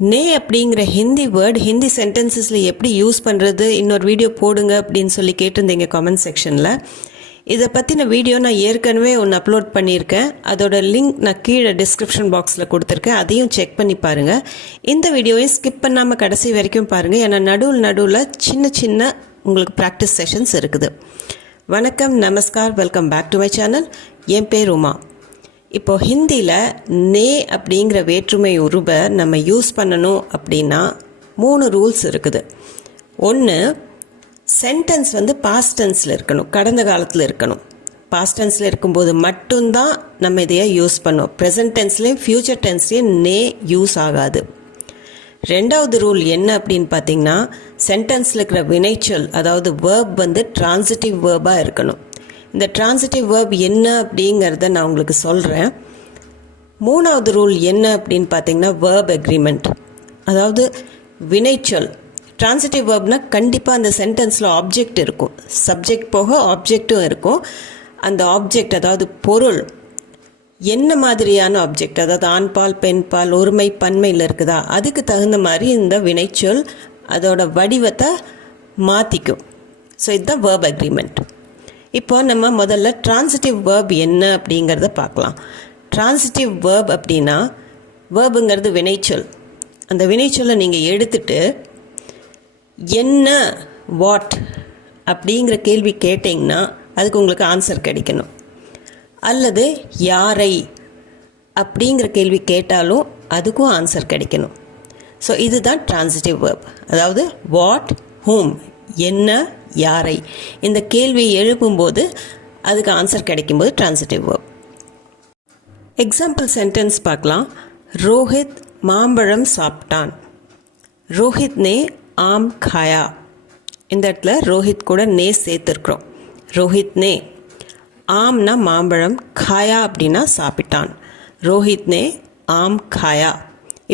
நே அப்படிங்கிற ஹிந்தி வேர்ட் ஹிந்தி சென்டென்சஸில் எப்படி யூஸ் பண்ணுறது இன்னொரு வீடியோ போடுங்க அப்படின்னு சொல்லி கேட்டிருந்தீங்க கமெண்ட் செக்ஷனில். இதை பற்றின வீடியோ நான் ஏற்கனவே ஒன்று அப்லோட் பண்ணியிருக்கேன். அதோட லிங்க் நான் கீழே டிஸ்கிரிப்ஷன் பாக்ஸில் கொடுத்துருக்கேன். அதையும் செக் பண்ணி பாருங்கள். இந்த வீடியோவையும் ஸ்கிப் பண்ணாமல் கடைசி வரைக்கும் பாருங்கள். ஏன்னா நடுவில் சின்ன சின்ன உங்களுக்கு ப்ராக்டிஸ் செஷன்ஸ் இருக்குது. வணக்கம், நமஸ்கார், welcome back to my channel. என் பேர் உமா. இப்போது ஹிந்தியில் நே அப்படிங்கிற வேற்றுமை உருவை நம்ம யூஸ் பண்ணணும் அப்படின்னா 3 ரூல்ஸ் இருக்குது. ஒன்று, சென்டென்ஸ் பாஸ்ட் டென்ஸில் இருக்கணும், கடந்த காலத்தில் இருக்கணும். பாஸ்ட் டென்ஸில் இருக்கும்போது மட்டும்தான் நம்ம இதையே யூஸ் பண்ணோம். ப்ரெசன்ட் டென்ஸ்லேயும் ஃப்யூச்சர் டென்ஸ்லேயும் நே யூஸ் ஆகாது. ரெண்டாவது ரூல் என்ன அப்படின்னு பார்த்தீங்கன்னா, சென்டென்ஸில் இருக்கிற வினைச்சொல், அதாவது வேர்ப் டிரான்சிட்டிவ் வேர்பாக இருக்கணும். இந்த டிரான்சிட்டிவ் வேர்ப் என்ன அப்படிங்கிறத நான் உங்களுக்கு சொல்கிறேன். மூணாவது ரூல் என்ன அப்படின்னு பார்த்தீங்கன்னா, வேர்ப் அக்ரிமெண்ட், அதாவது வினைச்சொல். டிரான்சிட்டிவ் வேர்ப்னா கண்டிப்பாக அந்த சென்டென்ஸில் ஆப்ஜெக்ட் இருக்கும், சப்ஜெக்ட் போக ஆப்ஜெக்டும் இருக்கும். அந்த ஆப்ஜெக்ட், அதாவது பொருள், என்ன மாதிரியான ஆப்ஜெக்ட், அதாவது ஆண்பால் பெண்பால் ஒருமை பன்மையில் இருக்குதா, அதுக்கு தகுந்த மாதிரி இந்த வினைச்சொல் அதோட வடிவத்தை மாற்றிக்கும். ஸோ இதுதான் வேர்ப் அக்ரிமெண்ட். இப்போ நம்ம முதல்ல டிரான்சிட்டிவ் வேர்ப் என்ன அப்படிங்கிறத பார்க்கலாம். டிரான்சிட்டிவ் வேர்ப் அப்படின்னா, வேர்புங்கிறது வினைச்சொல். அந்த வினைச்சொல்லை நீங்கள் எடுத்துட்டு என்ன, வாட் அப்படிங்கிற கேள்வி கேட்டிங்கன்னா அதுக்கு உங்களுக்கு ஆன்சர் கிடைக்கணும். அல்லது யாரை அப்படிங்கிற கேள்வி கேட்டாலும் அதுக்கும் ஆன்சர் கிடைக்கணும். ஸோ இதுதான் டிரான்சிட்டிவ் வேர்ப். அதாவது வாட், ஹூம், என்ன, யாரை, இந்த கேள்வியை எழுப்பும்போது அதுக்கு ஆன்சர் கிடைக்கும்போது டிரான்சிட்டிவ் வேர்ப். எக்ஸாம்பிள் சென்டென்ஸ் பார்க்கலாம். ரோஹித் மாம்பழம் சாப்பிட்டான். ரோஹித் நே ஆம் காயா. இந்த இடத்துல ரோஹித் கூட நே சேர்த்துருக்குறோம். ரோஹித் நே, ஆம்னா மாம்பழம், காயா அப்படின்னா சாப்பிட்டான். ரோஹித் நே ஆம் காயா.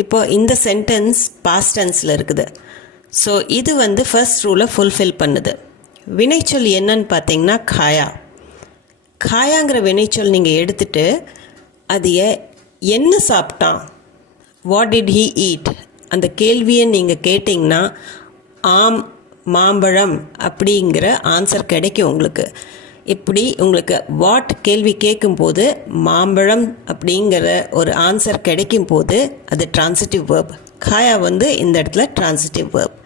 இப்போ இந்த சென்டென்ஸ் பாஸ்ட் டென்ஸில் இருக்குது. ஸோ இது ஃபர்ஸ்ட் ரூலை ஃபுல்ஃபில் பண்ணுது. வினைச்சொல் என்னன்னு பார்த்தீங்கன்னா காயா. காயாங்கிற வினைச்சொல் நீங்கள் எடுத்துட்டு அது என்ன சாப்பிட்டான், வாட் டிட் ஹீ ஈட், அந்த கேள்வியை நீங்கள் கேட்டிங்கன்னா ஆம் மாம்பழம் அப்படிங்கிற ஆன்சர் கிடைக்கும் உங்களுக்கு. இப்படி உங்களுக்கு வாட் கேள்வி கேட்கும்போது மாம்பழம் அப்படிங்கிற ஒரு ஆன்சர் கிடைக்கும் போது அது டிரான்சிட்டிவ் வேர்ப். காயா இந்த இடத்துல டிரான்சிட்டிவ் வேர்ப்.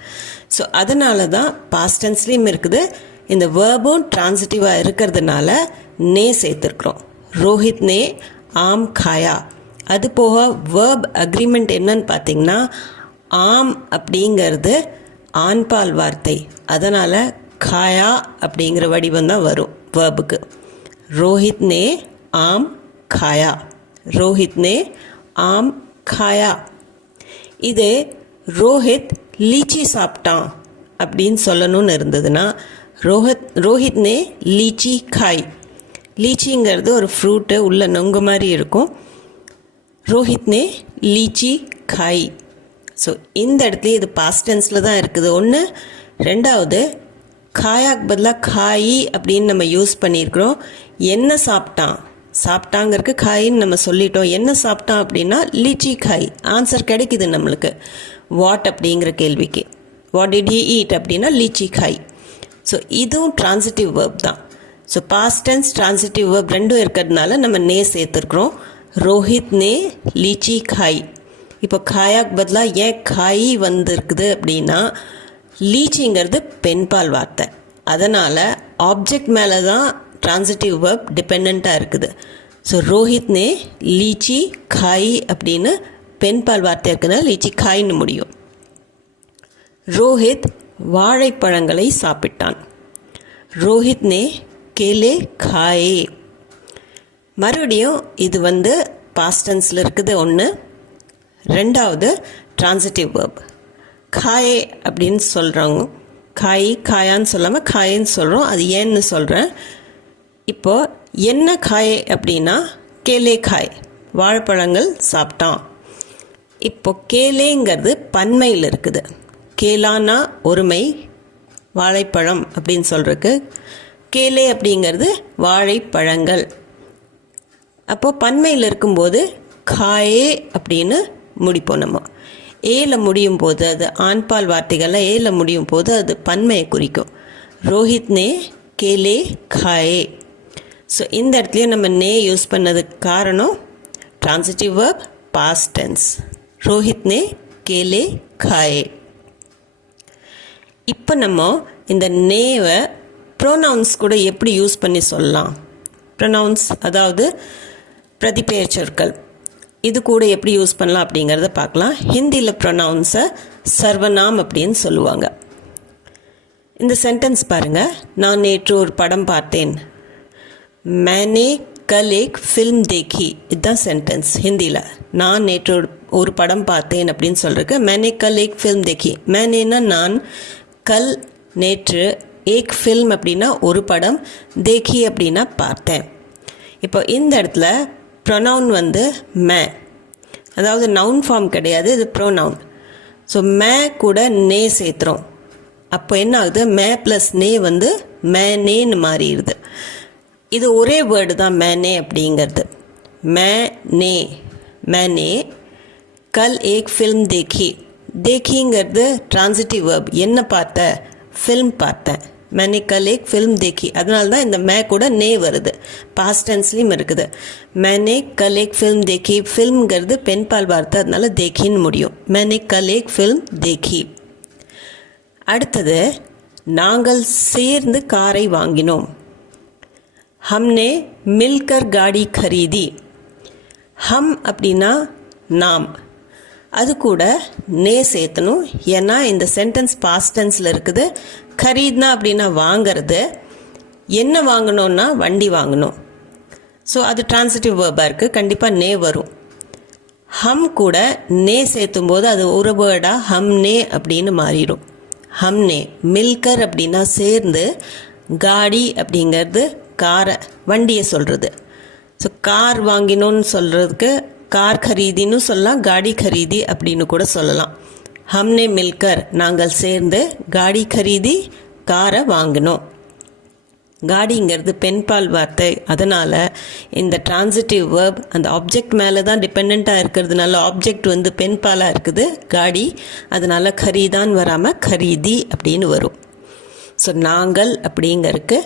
ஸோ அதனால தான் பாஸ்ட் டென்ஸ்லேயும் இருக்குது, இந்த வேர்பும் டிரான்சிட்டிவாக இருக்கிறதுனால நே சேர்த்துருக்குறோம். ரோஹித் நே ஆம் காயா. அது போக வேர்ப் அக்ரிமெண்ட் என்னன்னு பார்த்தீங்கன்னா, ஆம் அப்படிங்கிறது ஆண்பால் வார்த்தை, அதனால் காயா அப்படிங்கிற வடிவம் தான் வரும் வேர்புக்கு. ரோஹித் நே ஆம் காயா. ரோஹித் நே ஆம் காயா. இது ரோஹித் லீச்சி சாப்பிட்டான் அப்படின்னு சொல்லணும்னு இருந்ததுன்னா ரோஹித் நே லீச்சி காய். லீச்சிங்கிறது ஒரு ஃப்ரூட்டு, உள்ள நொங்கு மாதிரி இருக்கும். ரோஹித் நே லீச்சி காய். ஸோ இந்த இடத்துல இது பாஸ்ட் டென்ஸில் தான் இருக்குது ஒன்று. ரெண்டாவது, காயாக்கு பதிலாக காய் அப்படின்னு நம்ம யூஸ் பண்ணியிருக்கிறோம். என்ன சாப்பிட்டான், சாப்பிட்டாங்கிறதுக்கு காயின்னு நம்ம சொல்லிட்டோம். என்ன சாப்பிட்டான் அப்படின்னா லீச்சி காய். ஆன்சர் கிடைக்குது நம்மளுக்கு வாட் அப்படிங்கிற கேள்விக்கு. வாட் டிட் ஹீ ஈட் அப்படின்னா லீச்சி காய். ஸோ இதுவும் டிரான்சிட்டிவ் வேர்ப் தான். So past tense transitive verb ரெண்டும் இருக்கிறதுனால நம்ம நே சேர்த்துருக்குறோம். ரோஹித் நே லீச்சி காய். இப்போ காயாக்கு பதிலாக ஏன் காய் இருக்குது அப்படின்னா, லீச்சிங்கிறது பெண்பால் வார்த்தை, அதனால் ஆப்ஜெக்ட் மேலே தான் டிரான்சிட்டிவ் வேர்ப் டிபெண்ட்டாக இருக்குது. ஸோ ரோஹித் நே லீச்சி காய் அப்படின்னு பெண்பால் வார்த்தை இருக்குதுன்னா லீச்சி காய்னு முடியும். ரோஹித் வாழைப்பழங்களை சாப்பிட்டான். ரோஹித் நே கேலே காயே. மறுபடியும் இது பாஸ்ட் டென்ஸில் இருக்குது ஒன்று. ரெண்டாவது, டிரான்சிட்டிவ் வேர்ப். காயே அப்படின்னு சொல்கிறாங்க. காய் காயான்னு சொல்லாமல் காயின்னு சொல்கிறோம். அது ஏன்னு சொல்கிறேன். இப்போது என்ன காய் அப்படின்னா கேலே காய், வாழைப்பழங்கள் சாப்பிட்டான். இப்போ கேலேங்கிறது பன்மையில் இருக்குது. கேலானா ஒருமை, வாழைப்பழம் அப்படின்னு சொல்கிறதுக்கு. கேலே அப்படிங்கிறது வாழைப்பழங்கள். அப்போது பன்மையில் இருக்கும்போது காயே அப்படின்னு முடிப்போம் நம்ம. ஏல முடியும் போது, அது ஆண்பால் வார்த்தைகள்லாம் ஏல முடியும் போது அது பன்மையை குறிக்கும். ரோஹித் நே கேலே காயே. ஸோ இந்த இடத்துலையும் நம்ம நே யூஸ் பண்ணதுக்கு காரணம் transitive verb past tense. Rohit நே கேலே காயே. இப்போ நம்ம இந்த நேவை ப்ரோனவுன்ஸ் கூட எப்படி யூஸ் பண்ணி சொல்லலாம், ப்ரோனவுன்ஸ் அதாவது பிரதிபெயர் சொற்கள், இது கூட எப்படி யூஸ் பண்ணலாம் அப்படிங்கிறத பார்க்கலாம். ஹிந்தியில் ப்ரோனவுன்ஸை சர்வநாம் அப்படின்னு சொல்லுவாங்க. இந்த சென்டென்ஸ் பாருங்கள். நான் நேற்று ஒரு படம் பார்த்தேன். मैंने कल एक फिल्म देखी. இதுதான் சென்டென்ஸ் ஹிந்தியில். நான் நேற்று ஒரு படம் பார்த்தேன் அப்படின்னு சொல்கிறதுக்கு मैंने कल एक फिल्म देखी. मैंनेना நான், கல் நேற்று, ஏக் ஃபில்ம் அப்படின்னா ஒரு படம், தேக்கி அப்படின்னா பார்த்தேன். இப்போ இந்த இடத்துல ப்ரொனவுன் வந்து மே, அதாவது நவுன் ஃபார்ம் கிடையாது, இது ப்ரோனவுன். ஸோ மே கூட நே சேர்த்துறோம். அப்போ என்ன ஆகுது, மே ப்ளஸ் நே வந்து மேனேன்னு மாறிடுது. இது ஒரே வேர்டு தான் மேனே அப்படிங்கிறது. மேனே, மேனே கல் ஏக் ஃபில்ம் தேக்கி. தேக்கிங்கிறது ட்ரான்சிட்டிவ் வேர்ப். என்ன பார்த்த, ஃபில்ம் பார்த்தேன். मैंने कल एक फिल्म देखी. அதனால தான் இந்த மே கூட நே வருது. பாஸ்ட் டென்ஸ்லையும் இருக்குது. मैंने कल एक फिल्म देखी. ஃபில்ம்ங்கிறது பெண் பால் வார்த்தை, அதனால தேக்கின்னு முடியும். मैंने कल एक फिल्म देखी. அடுத்தது நாங்கள் சேர்ந்து காரை வாங்கினோம். हमने मिलकर गाड़ी खरीदी. हम அப்படின்னா நாம், அது கூட நே சேர்த்தணும். ஏன்னா இந்த சென்டென்ஸ் பாஸ்ட் டென்ஸில் இருக்குது. கரீத்னா அப்படின்னா வாங்கிறது, என்ன வாங்கணும்னா வண்டி வாங்கணும். ஸோ அது ட்ரான்சிட்டிவ் வேர்பாக இருக்குது, கண்டிப்பாக நே வரும். ஹம் கூட நே சேர்த்தும் போது அது ஒரு வேர்டாக ஹம்னே அப்படின்னு மாறிடும். ஹம்னே. மில்கர் அப்படின்னா சேர்ந்து, காடி அப்படிங்கிறது காரை, வண்டியை சொல்கிறது. ஸோ கார் வாங்கினோன்னு சொல்கிறதுக்கு கார் खरीदीன்னு சொல்லலாம், காடி खरीदी அப்படின்னு கூட சொல்லலாம். हमने मिलकर நாங்கள் சேர்ந்து, காடி खरीदी காரை வாங்கினோம். காடிங்கிறது பெண்பால் வார்த்தை, அதனால் இந்த ட்ரான்சிட்டிவ் வேர்ப் அந்த ஆப்ஜெக்ட் மேலே தான் டிபெண்ட்டாக இருக்கிறதுனால ஆப்ஜெக்ட் வந்து பெண்பாலாக இருக்குது காடி, அதனால் खरीदाன் வராமல் खरीदी அப்படின்னு வரும். ஸோ நாங்கள் அப்படிங்கிறதுக்கு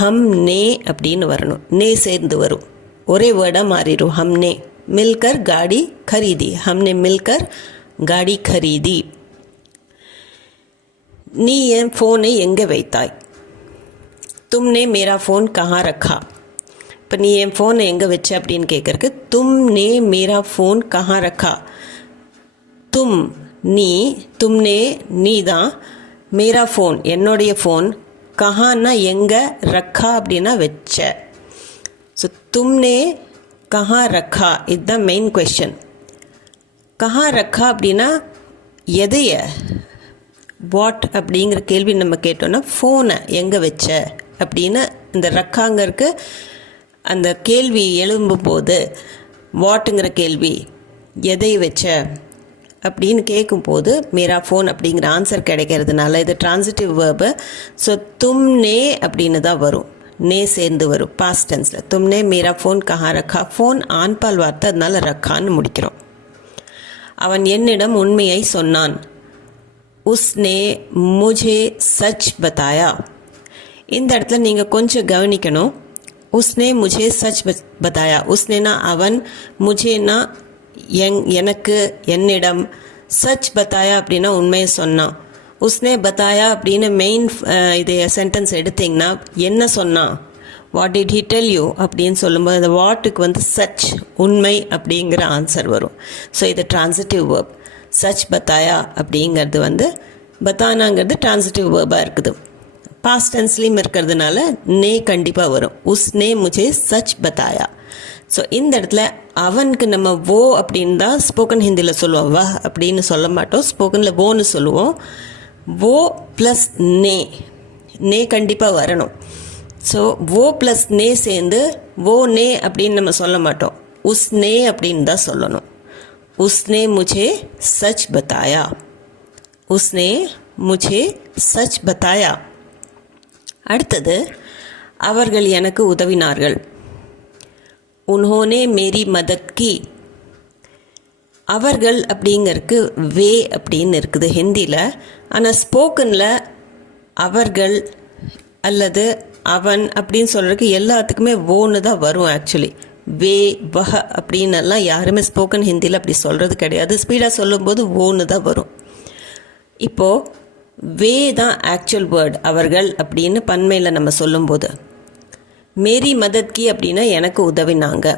हमने அப்படின்னு வரணும், நே சேர்ந்து வரும், ஒரே வேர்டாக மாறிடும். हमने मिलकर गाड़ी खरीदी. हमने मिलकर गाड़ी खरीदी. நீ என் ஃபோனை எங்கே வைத்தாய். तुमने मेरा फ़ोन कहाँ रखा. இப்போ நீ என் ஃபோனை எங்கே வச்ச அப்படின்னு கேட்குறக்கு तुमने मेरा फ़ोन कहाँ रखा. तुम நீ, तुमने நீ தான், मेरा फ़ोन என்னுடைய ஃபோன், கஹான்னா எங்கே, ரக்கா அப்படின்னா வச்ச. ஸோ तुमने கஹா ரக்கா, இதுதான் மெயின் கொஸ்டின். கஹா ரக்கா அப்படின்னா எதைய, வாட் அப்படிங்கிற கேள்வி நம்ம கேட்டோன்னா ஃபோனை எங்கே வச்ச அப்படின்னு இந்த ரக்காங்கிறதுக்கு அந்த கேள்வி எழும்பும்போது வாட்டுங்கிற கேள்வி எதை வச்ச அப்படின்னு கேட்கும்போது மேரா ஃபோன் அப்படிங்கிற ஆன்சர் கிடைக்கிறதுனால இது ட்ரான்சிட்டிவ் வேர்பு. ஸோ தும்னே அப்படின்னு தான் வரும், நே சேர்ந்து வரும் பாஸ்ட் டென்ஸில். தும்னே மேரா ஃபோன் கஹா ரக்கா. ஃபோன் ஆண்பால் வார்த்தை, அதனால ரக்கான்னு முடிக்கிறோம். அவன் என்னிடம் உண்மையை சொன்னான். உஸ்னே முஜே சச் பதாயா. இந்த இடத்துல நீங்கள் கொஞ்சம் கவனிக்கணும். உஸ்னே முஜே சச் பதாயா. உஸ்னேனா அவன், முஜேனா எனக்கு, என்னிடம், சச் பதாயா அப்படின்னா உண்மையை சொன்னான். உஸ்னே பதாயா அப்படின்னு மெயின் இது சென்டென்ஸ் எடுத்திங்கன்னா என்ன சொன்னான், what did he tell you அப்படின்னு சொல்லும்போது அந்த வாட்டுக்கு வந்து சச், உண்மை அப்படிங்கிற ஆன்சர் வரும். ஸோ இது ட்ரான்சிட்டிவ் வேர்ப். சச் பதாயா அப்படிங்கிறது வந்து பத்தானாங்கிறது ட்ரான்சிட்டிவ் வேர்பாக இருக்குது. பாஸ்ட் டென்ஸ்லேயும் இருக்கிறதுனால நே கண்டிப்பாக வரும். உஸ்னே முஜே சச் பதாயா. ஸோ இந்த இடத்துல அவனுக்கு நம்ம வோ அப்படின்னு தான் ஸ்போக்கன் ஹிந்தியில் சொல்லுவோம், வா அப்படின்னு சொல்ல மாட்டோம், ஸ்போக்கனில் வோன்னு சொல்லுவோம். वो ப்ளஸ் நே, நே கண்டிப்பாக வரணும். ஸோ वो ப்ளஸ் நே சேர்ந்து वो நே அப்படின்னு நம்ம சொல்ல மாட்டோம், உஸ்னே அப்படின்னு தான் சொல்லணும். உஸ்னே முझे सच बताया. உஸ்னே முझे सच बताया. அடுத்தது அவர்கள் எனக்கு உதவினார்கள். उन्होंने मेरी मदद की. அவர்கள் அப்படிங்கிறதுக்கு வே அப்படின்னு இருக்குது ஹிந்தியில். ஆனால் ஸ்போக்கனில் அவர்கள் அல்லது அவன் அப்படின்னு சொல்கிறதுக்கு எல்லாத்துக்குமே ஓன்னு தான் வரும். ஆக்சுவலி வே வஹ அப்படின்னெல்லாம் யாருமே ஸ்போக்கன் ஹிந்தியில் அப்படி சொல்கிறது கிடையாது. ஸ்பீடாக சொல்லும்போது ஓன்னு தான் வரும். இப்போது வே தான் ஆக்சுவல் வேர்ட் அவர்கள் அப்படின்னு பன்மையில் நம்ம சொல்லும்போது. மேரி மதத்கி அப்படின்னா எனக்கு உதவினாங்க.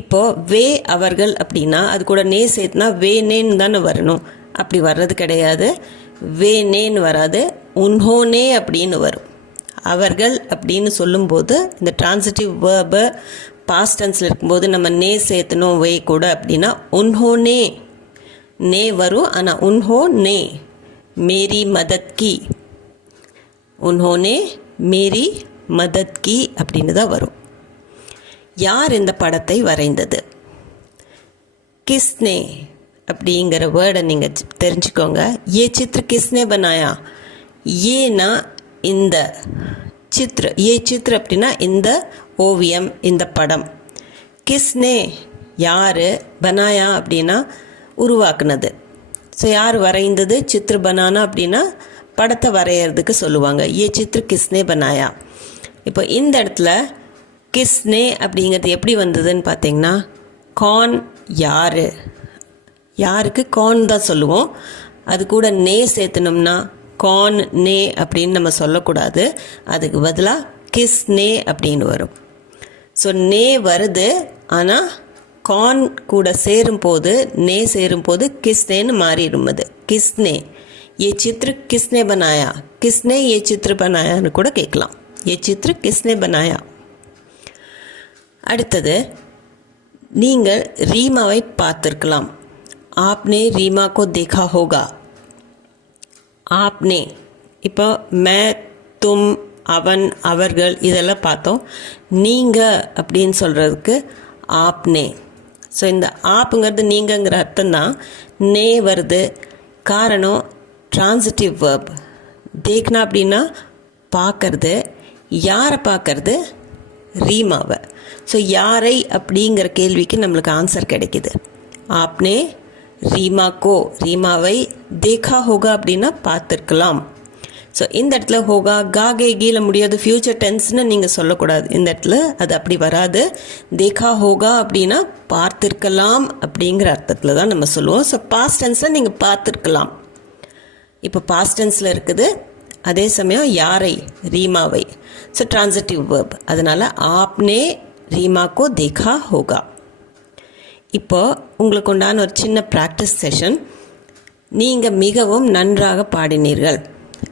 இப்போது வே அவர்கள் அப்படின்னா அது கூட நே சேர்த்துனா வே நேன்னு தானே வரணும். அப்படி வர்றது கிடையாது. வே நேன்னு வராது, உன்ஹோனே அப்படின்னு வரும். அவர்கள் அப்படின்னு சொல்லும்போது இந்த டிரான்சிட்டிவ் வேர்பு பாஸ்ட் டென்ஸில் இருக்கும்போது நம்ம நே சேர்த்தணும் வே கூட அப்படின்னா உன்ஹோனே நே வரும். ஆனால் உன்ஹோனே மேரி மதத்கி, உன்ஹோனே மேரி மதத்கி அப்படின்னு தான் வரும். யார் இந்த படத்தை வரைந்தது? கிஸ்னே அப்படிங்கிற வேர்டை நீங்கள் தெரிஞ்சுக்கோங்க. ஏ சித்திர கிஸ்னே பனாயா, ஏன்னா இந்த சித்திர, ஏ சித்திர அப்படின்னா இந்த ஓவியம், இந்த படம். கிஸ்னே யார், பனாயா அப்படின்னா உருவாக்குனது. ஸோ யார் வரைந்தது? சித்திர பனானா அப்படின்னா படத்தை வரைகிறதுக்கு சொல்லுவாங்க. ஏ சித்திர கிஸ்னே பனாயா. இப்போ இந்த இடத்துல கிஸ்னே அப்படிங்கிறது எப்படி வந்ததுன்னு பார்த்தீங்கன்னா, கான் யார், யாருக்கு கான் தான் சொல்லுவோம். அது கூட நே சேர்த்தனோம்னா கான் நே அப்படின்னு நம்ம சொல்லக்கூடாது. அதுக்கு பதிலாக கிஸ்னே அப்படின்னு வரும். ஸோ நே வருது, ஆனால் கான் கூட சேரும்போது நே சேரும்போது கிஸ்னேன்னு மாறிடும். அது கிஸ்னே, ஏ சித்திர கிஸ்னே பனாயா, கிஸ்னே ஏ சித்திர பனாயான்னு கூட கேட்கலாம். ஏ சித்திர கிஸ்னே பனாயா. அடுத்தது, நீங்கள் ரீமாவை பார்த்துருக்கலாம். ஆப்னே ரீமா கோ தேகா ஹோகா. ஆப்னே, இப்போ மே, தும், அவன், அவர்கள் இதெல்லாம் பார்த்தோம். நீங்கள் அப்படின்னு சொல்கிறதுக்கு ஆப்னே. ஸோ இந்த ஆப்புங்கிறது நீங்கங்கிற அர்த்தம் தான். நே வருது, காரணம் டிரான்சிட்டிவ் வேர்ப். தேக்னா அப்படின்னா பார்க்கறது. யாரை பார்க்கறது? ரீமாவை. ஸோ யாரை அப்படிங்கிற கேள்விக்கு நம்மளுக்கு ஆன்சர் கிடைக்கிது. ஆப்னே ரீமா கோ, ரீமாவை தேகா ஹோகா அப்படின்னா பார்த்துருக்கலாம். ஸோ இந்த இடத்துல ஹோகா காகே கீழ முடியாது, ஃப்யூச்சர் டென்ஸ்னு நீங்கள் சொல்லக்கூடாது. இந்த இடத்துல அது அப்படி வராது. தேகா ஹோகா அப்படின்னா பார்த்துருக்கலாம் அப்படிங்கிற அர்த்தத்தில் தான் நம்ம சொல்லுவோம். ஸோ பாஸ்ட் டென்ஸில் நீங்கள் பார்த்துருக்கலாம். இப்போ பாஸ்ட் டென்ஸில் இருக்குது. அதே சமயம் யாரை? ரீமாவை. So transitive verb. அதனால் ஆப்னே ரீமா கோ தேகா ஹோகா. இப்போ உங்களுக்கு உண்டான ஒரு சின்ன ப்ராக்டிஸ் செஷன். நீங்கள் மிகவும் நன்றாக பாடினீர்கள்.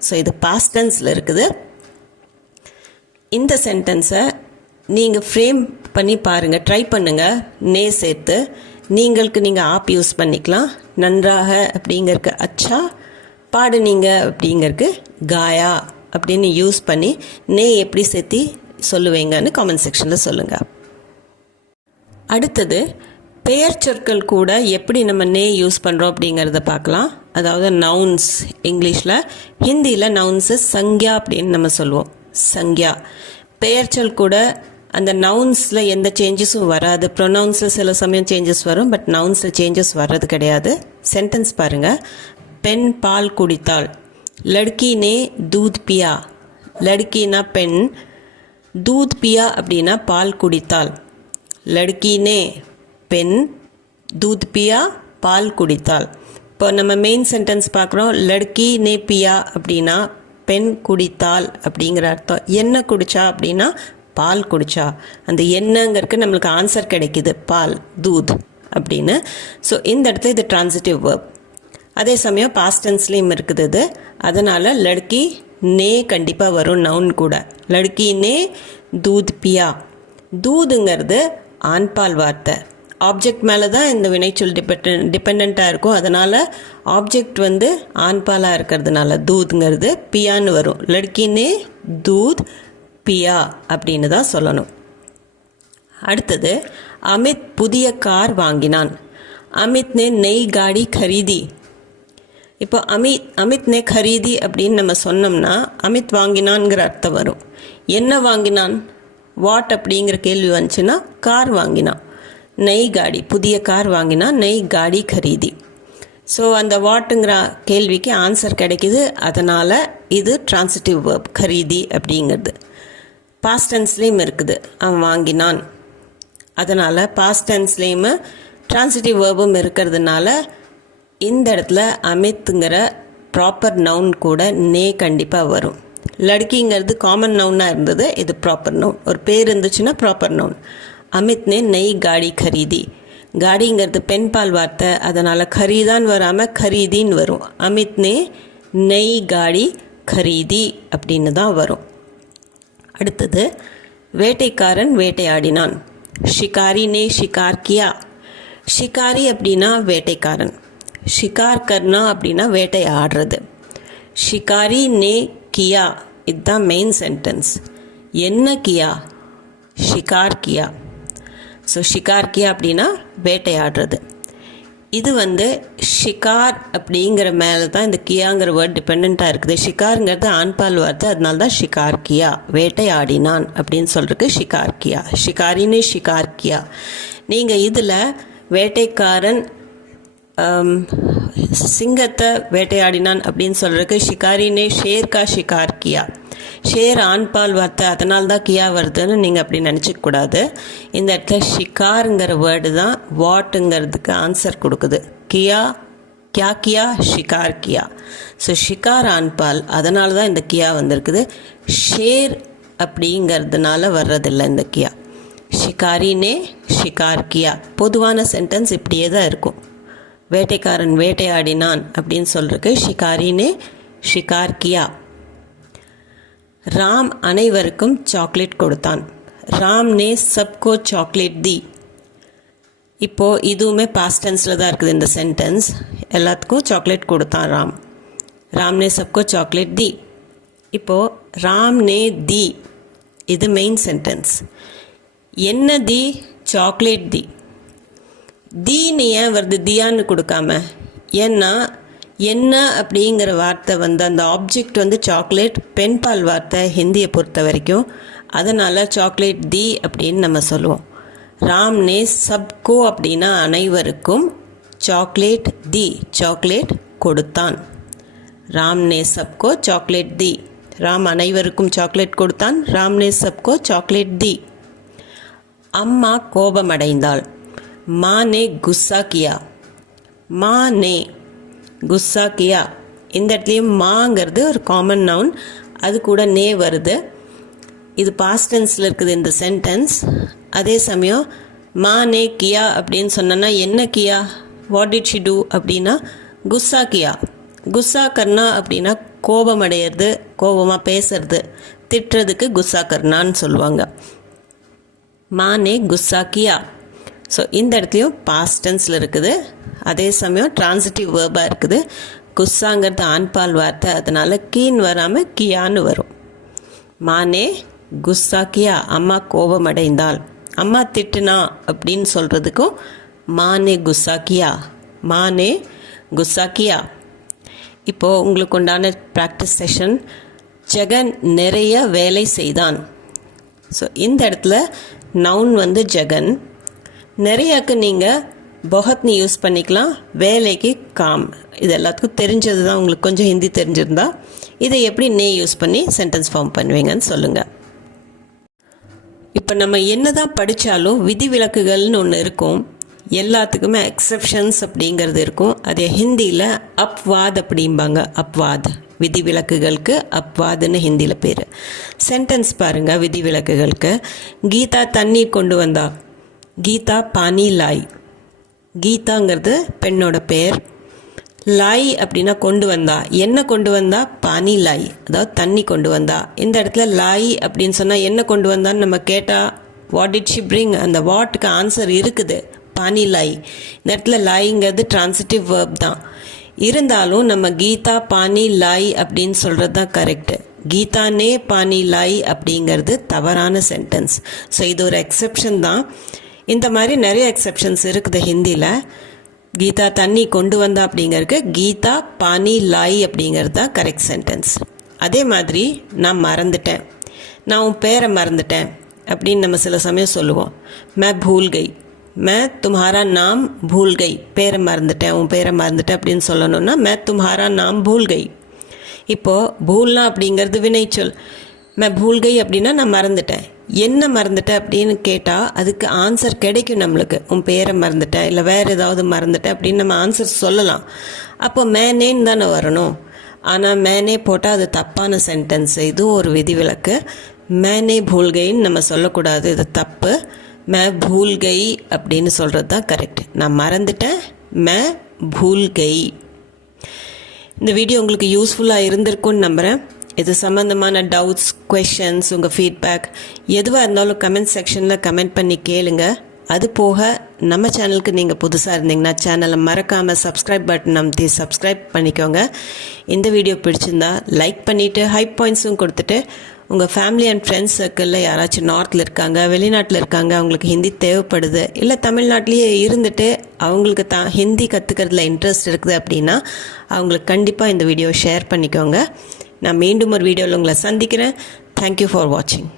ஸோ இது பாஸ்ட் டென்ஸில் இருக்குது. இந்த சென்டென்ஸை நீங்கள் ஃப்ரேம் பண்ணி பாருங்கள், ட்ரை பண்ணுங்கள். நே சேர்த்து நீங்களுக்கு நீங்கள் ஆப் யூஸ் பண்ணிக்கலாம். நன்றாக அப்படிங்கிறக்கு அச்சா, பாடுனீங்க அப்படிங்கிறக்கு காயா அப்படின்னு யூஸ் பண்ணி நே எப்படி சேர்த்தி சொல்லுவீங்கன்னு காமெண்ட் செக்ஷனில் சொல்லுங்கள். அடுத்தது, பெயர் சொற்கள் கூட எப்படி நம்ம நே யூஸ் பண்ணுறோம் அப்படிங்கிறத பார்க்கலாம். அதாவது நவுன்ஸ் இங்கிலீஷில், ஹிந்தியில் நவுன்ஸு சங்யா அப்படின்னு நம்ம சொல்லுவோம். சங்யா. பெயர் சொல் கூட அந்த நவுன்ஸில் எந்த சேஞ்சஸும் வராது. ப்ரொனவுன்ஸில் சில சமயம் சேஞ்சஸ் வரும், பட் நவுன்ஸில் சேஞ்சஸ் வர்றது கிடையாது. சென்டென்ஸ் பாருங்கள். பெண் பால் குடித்தாள். லட்கி நே தூத் பியா. லட்கினா பெண், தூத் பியா அப்படின்னா பால் குடித்தாள். லட்கி நே பெண், தூத் பியா பால் குடித்தாள். இப்போ நம்ம மெயின் சென்டென்ஸ் பார்க்குறோம். லட்கி நே பியா அப்படின்னா பெண் குடித்தாள் அப்படிங்கிற அர்த்தம். என்ன குடிச்சா அப்படின்னா பால் குடிச்சா. அந்த என்னங்கிறதுக்கு நம்மளுக்கு ஆன்சர் கிடைக்கிது, பால், தூத் அப்படின்னு. ஸோ இந்த இடத்துல இது டிரான்சிட்டிவ் வேர்ப். அதே சமயம் பாஸ்ட் டென்ஸ்லேயும் இருக்குது இது. அதனால் லட்கி நே கண்டிப்பாக வரும் நவுன் கூட. லட்கி நே தூத் பியா. தூதுங்கிறது ஆண்பால் வார்த்தை. ஆப்ஜெக்ட் மேலே தான் இந்த வினைச்சொல் டிபெண்ட்டாக இருக்கும். அதனால் ஆப்ஜெக்ட் வந்து ஆண்பாலாக இருக்கிறதுனால தூதுங்கிறது பியான்னு வரும். லட்கினே தூத் பியா அப்படின்னு தான் சொல்லணும். அடுத்தது, அமித் புதிய கார் வாங்கினான். அமித் நே நெய் காடி खरीदी. இப்போ அமித் நே खरीदी அப்படின்னு நம்ம சொன்னோம்னா அமித் வாங்கினான்ங்கிற அர்த்தம் வரும். என்ன வாங்கினான்? வாட் அப்படிங்கிற கேள்வி வந்துச்சுன்னா கார் வாங்கினான். நெய் காடி, புதிய கார் வாங்கினா நெய் காடி கரீதி. ஸோ அந்த வாட்டுங்கிற கேள்விக்கு ஆன்சர் கிடைக்கிது. அதனால் இது ட்ரான்சிட்டிவ் வேர்ப் கரீதி அப்படிங்கிறது. பாஸ்ட் டென்ஸ்லேயும் இருக்குது, அவன் வாங்கினான். அதனால் பாஸ்ட் டென்ஸ்லேயும் ட்ரான்சிட்டிவ் வேர்பும் இருக்கிறதுனால இந்த இடத்துல அமித்ங்கிற ப்ராப்பர் நவுன் கூட நே கண்டிப்பாக வரும். லடுக்கிங்கிறது காமன் நவுனாக இருந்தது, இது ப்ராப்பர் நவுன். ஒரு பேர் இருந்துச்சுன்னா ப்ராப்பர் நவுன். அமித் நே நெய் காடி கரீதி. காடிங்கிறது பெண்பால் வார்த்தை, அதனால் கரீதான் வராமல் கரீதின்னு வரும். அமித் நே நெய் காடி கரீதி அப்படின்னு தான் வரும். அடுத்தது வேட்டைக்காரன் வேட்டையாடினான். ஷிகாரி நே ஷிகார் கியா. ஷிகாரி அப்படின்னா வேட்டைக்காரன், ஷிகார் கர்னா அப்படின்னா வேட்டையாடுறது. ஷிகாரி நே கியா, இதுதான் மெயின் சென்டென்ஸ். என்ன கியா? ஷிகார் கியா. ஸோ ஷிகார் கியா அப்படின்னா வேட்டையாடுறது. இது ஷிகார் அப்படிங்கிற மேலே தான் இந்த கியாங்கிற வேர்ட் டிபெண்ட்டாக இருக்குது. ஷிகாருங்கிறது ஆண்பால் வார்த்தை, அதனால தான் ஷிகார் கியா, வேட்டையாடினான் அப்படின்னு சொல்கிறதுக்கு ஷிகார் கியா. ஷிகாரின்னு ஷிகார் கியா. நீங்கள் இதில் வேட்டைக்காரன் சிங்கத்தை வேட்டையாடினான் அப்படின்னு சொல்கிறதுக்கு ஷிகாரினே ஷேர்கா ஷிகார் கியா. ஷேர் ஆண்பால் வார்த்தை, அதனால தான் கியா வருதுன்னு நீங்கள் அப்படி நினச்சிக்கூடாது. இந்த இடத்துல ஷிகாருங்கிற வேர்டு தான் வாட்டுங்கிறதுக்கு ஆன்சர் கொடுக்குது. கியா கியா கியா ஷிகார் கியா. ஸோ ஷிகார் ஆண்பால், அதனால தான் இந்த கியா வந்திருக்குது. ஷேர் அப்படிங்கிறதுனால வர்றதில்லை இந்த கியா. ஷிகாரினே ஷிகார் கியா. பொதுவான சென்டென்ஸ் இப்படியே தான் இருக்கும். வேட்டைக்காரன் வேட்டையாடினான் அப்படின்னு சொல்கிறதுக்கு ஷிகாரினே ஷிகார் கியா. ராம் அனைவருக்கும் சாக்லேட் கொடுத்தான். ராம் நே சப்கோ சாக்லேட் தி. இப்போது இதுவுமே பாஸ்ட் டென்ஸில் தான் இருக்குது இந்த சென்டென்ஸ். எல்லாத்துக்கும் சாக்லேட் கொடுத்தான் ராம். ராம் நே சப்கோ சாக்லேட் தி. இப்போது ராம் நே தி, இது மெயின் சென்டென்ஸ். என்ன தி? சாக்லேட் தி. தீன்னு ஏன் வருது தியான்னு கொடுக்காம? ஏன்னா என்ன அப்படிங்கிற வார்த்தை அந்த ஆப்ஜெக்ட் சாக்லேட், பெண்பால் வார்த்தை ஹிந்தியை பொறுத்த வரைக்கும். அதனால் சாக்லேட் தி அப்படின்னு நம்ம சொல்லுவோம். ராம் நே சப்கோ அப்படின்னா அனைவருக்கும், சாக்லேட் தி சாக்லேட் கொடுத்தான். ராம் நே சப்கோ சாக்லேட் தி. ராம் அனைவருக்கும் சாக்லேட் கொடுத்தான். ராம் நே சப்கோ சாக்லேட் தி. அம்மா கோபமடைந்தாள். மா நே குஸ்ஸா கியா. மா நே குஸ்ஸா கியா. இந்த இடத்துலையும் மாங்கிறது ஒரு காமன் நவுன், அது கூட நே வருது. இது பாஸ்ட் டென்ஸில் இருக்குது இந்த சென்டென்ஸ். அதே சமயம் மா நே கியா அப்படின்னு சொன்னோன்னா என்ன கியா, வாட் டிட் ஷி டூ அப்படின்னா குஸ்ஸா கியா. குஸ்ஸா கர்னா அப்படின்னா கோபம் அடையிறது, கோபமாக பேசுறது, திட்டுறதுக்கு குஸ்ஸா கர்னான்னு சொல்லுவாங்க. மா நே குஸ்ஸா கியா. ஸோ இந்த இடத்துலையும் பாஸ்ட் டென்ஸில் இருக்குது, அதே சமயம் ட்ரான்சிட்டிவ் வேர்பாக இருக்குது. குஸ்ஸாங்கிறது ஆண்பால் வார்த்தை, அதனால் கீன்னு வராமல் கியான்னு வரும். மானே குஸ்ஸா கியா, அம்மா கோபம் அடைந்தாள். அம்மா திட்டுனா அப்படின்னு சொல்கிறதுக்கும் மானே குஸ்ஸா கியா, மானே குஸ்ஸா கியா. இப்போது உங்களுக்கு உண்டான ப்ராக்டிஸ் செஷன். ஜெகன் நிறைய வேலை செய்தான். ஸோ இந்த இடத்துல நவுன் ஜெகன். நிறையாக்கு நீங்கள் பொஹத்னி யூஸ் பண்ணிக்கலாம், வேலைக்கு காம். இது எல்லாத்துக்கும் தெரிஞ்சது தான். உங்களுக்கு கொஞ்சம் ஹிந்தி தெரிஞ்சிருந்தா இதை எப்படி நே யூஸ் பண்ணி சென்டென்ஸ் ஃபார்ம் பண்ணுவீங்கன்னு சொல்லுங்கள். இப்போ நம்ம என்ன தான் படித்தாலும் விதிவிலக்குகள்னு ஒன்று இருக்கும். எல்லாத்துக்குமே எக்ஸப்ஷன்ஸ் அப்படிங்கிறது இருக்கும். அதே ஹிந்தியில் அப்வாத் அப்படிம்பாங்க. அப்வாத், விதிவிலக்குகளுக்கு அப்வாதுன்னு ஹிந்தியில் பேர். சென்டென்ஸ் பாருங்கள் விதிவிலக்குகளுக்கு. கீதா தண்ணீர் கொண்டு வந்தா. கீதா பானி லாய். கீதாங்கிறது பெண்ணோட பேர். லாய் அப்படின்னா கொண்டு வந்தா. என்ன கொண்டு வந்தா? பானி லாய், அதாவது தண்ணி கொண்டு வந்தா. இந்த இடத்துல லாய் அப்படின்னு சொன்னால் என்ன கொண்டு வந்தான்னு நம்ம கேட்டால் வாட் டிட் ஷி பிரிங், அந்த வாட்டுக்கு ஆன்சர் இருக்குது பானி லாய். இந்த இடத்துல லாய்ங்கிறது ட்ரான்சிட்டிவ் வேர்ப் தான். இருந்தாலும் நம்ம கீதா பானி லாய் அப்படின்னு சொல்கிறது தான் கரெக்டு. கீதா நே பானி லாய் அப்படிங்கிறது தவறான சென்டென்ஸ். ஸோ இது ஒரு எக்ஸப்ஷன் தான். இந்த மாதிரி நிறைய எக்ஸப்ஷன்ஸ் இருக்குது ஹிந்தியில். கீதா தண்ணி கொண்டு வந்தா அப்படிங்கிறதுக்கு கீதா பானி லாய் அப்படிங்கிறது தான் கரெக்ட் சென்டென்ஸ். அதே மாதிரி நான் மறந்துட்டேன், நான் உன் பேரை மறந்துட்டேன் அப்படின்னு நம்ம சில சமயம் சொல்லுவோம். மே பூல் கை. मैं तुम्हारा नाम भूल गई, பேரை மறந்துட்டேன், உன் பேரை மறந்துட்டேன் அப்படின்னு சொல்லணும்னா मैं तुम्हारा नाम भूल गई. இப்போது பூல்னா அப்படிங்கிறது வினைச்சொல். मैं भूल गई அப்படின்னா நான் மறந்துட்டேன். என்ன மறந்துட்டேன் அப்படின்னு கேட்டால் அதுக்கு ஆன்சர் கிடைக்கும் நம்மளுக்கு. உன் பேரை மறந்துட்டேன் இல்லை வேறு ஏதாவது மறந்துட்டேன் அப்படின்னு நம்ம ஆன்சர் சொல்லலாம். அப்போ மேனேன்னு தானே வரணும். ஆனால் மேனே போட்டால் அது தப்பான சென்டென்ஸ். இதுவும் ஒரு விதிவிலக்கு. மேனே பூல்கைன்னு நம்ம சொல்லக்கூடாது, இது தப்பு. மே பூல்கை அப்படின்னு சொல்கிறது தான் கரெக்ட். நான் மறந்துட்டேன், மே பூல்கை. இந்த வீடியோ உங்களுக்கு யூஸ்ஃபுல்லாக இருந்திருக்கும்னு நம்புகிறேன். இது சம்மந்தமான டவுட்ஸ், கொஷன்ஸ், உங்கள் ஃபீட்பேக் எதுவாக இருந்தாலும் கமெண்ட் செக்ஷனில் கமெண்ட் பண்ணி கேளுங்க. அது போக நம்ம சேனலுக்கு நீங்கள் புதுசாக இருந்தீங்கன்னா சேனலை மறக்காமல் சப்ஸ்கிரைப் பட்டன் அமைத்தி சப்ஸ்கிரைப் பண்ணிக்கோங்க. இந்த வீடியோ பிடிச்சிருந்தா லைக் பண்ணிவிட்டு ஹைப் பாயிண்ட்ஸும் கொடுத்துட்டு உங்கள் ஃபேமிலி அண்ட் ஃப்ரெண்ட்ஸ் சர்க்கிளில் யாராச்சும் நார்த்தில் இருக்காங்க, வெளிநாட்டில் இருக்காங்க, அவங்களுக்கு ஹிந்தி தேவைப்படுது, இல்லை தமிழ்நாட்டிலேயே இருந்துட்டு அவங்களுக்கு ஹிந்தி கற்றுக்கிறதுல இன்ட்ரெஸ்ட் இருக்குது அப்படின்னா அவங்களுக்கு கண்டிப்பாக இந்த வீடியோ ஷேர் பண்ணிக்கோங்க. நான் மீண்டும் ஒரு வீடியோவில் உங்களை சந்திக்கிறேன். தேங்க்யூ ஃபார் வாட்சிங்.